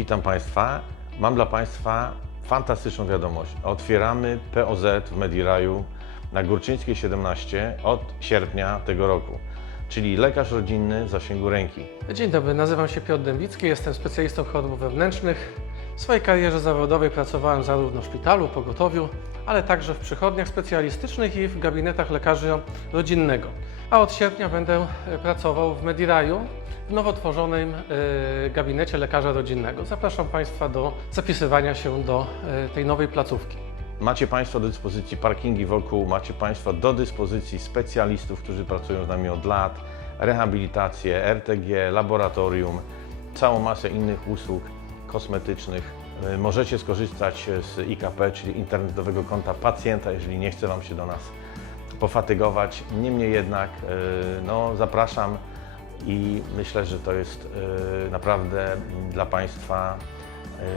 Witam Państwa. Mam dla Państwa fantastyczną wiadomość. Otwieramy POZ w Mediraju na Górczyńskiej 17 od sierpnia tego roku, czyli lekarz rodzinny w zasięgu ręki. Dzień dobry, nazywam się Piotr Dębicki, jestem specjalistą chorób wewnętrznych. W swojej karierze zawodowej pracowałem zarówno w szpitalu, pogotowiu, ale także w przychodniach specjalistycznych i w gabinetach lekarza rodzinnego. A od sierpnia będę e, pracował w Mediraju, w nowo tworzonym e, gabinecie lekarza rodzinnego. Zapraszam Państwa do zapisywania się do e, tej nowej placówki. Macie Państwo do dyspozycji parkingi wokół, macie Państwo do dyspozycji specjalistów, którzy pracują z nami od lat, rehabilitację, RTG, laboratorium, całą masę innych usług kosmetycznych. Y, Możecie skorzystać z IKP, czyli internetowego konta pacjenta, jeżeli nie chce Wam się do nas pofatygować. Niemniej jednak y, no, zapraszam i myślę, że to jest y, naprawdę dla Państwa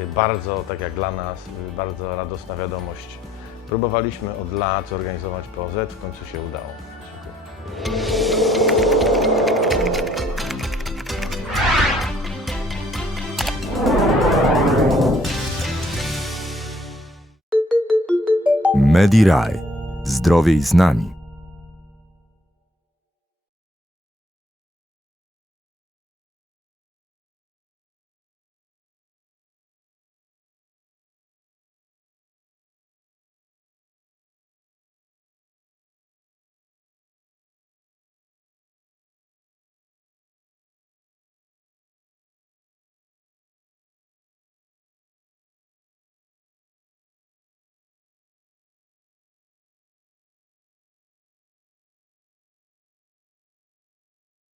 y, bardzo, tak jak dla nas, y, bardzo radosna wiadomość. Próbowaliśmy od lat zorganizować POZ, w końcu się udało. Mediraj. Zdrowiej z nami.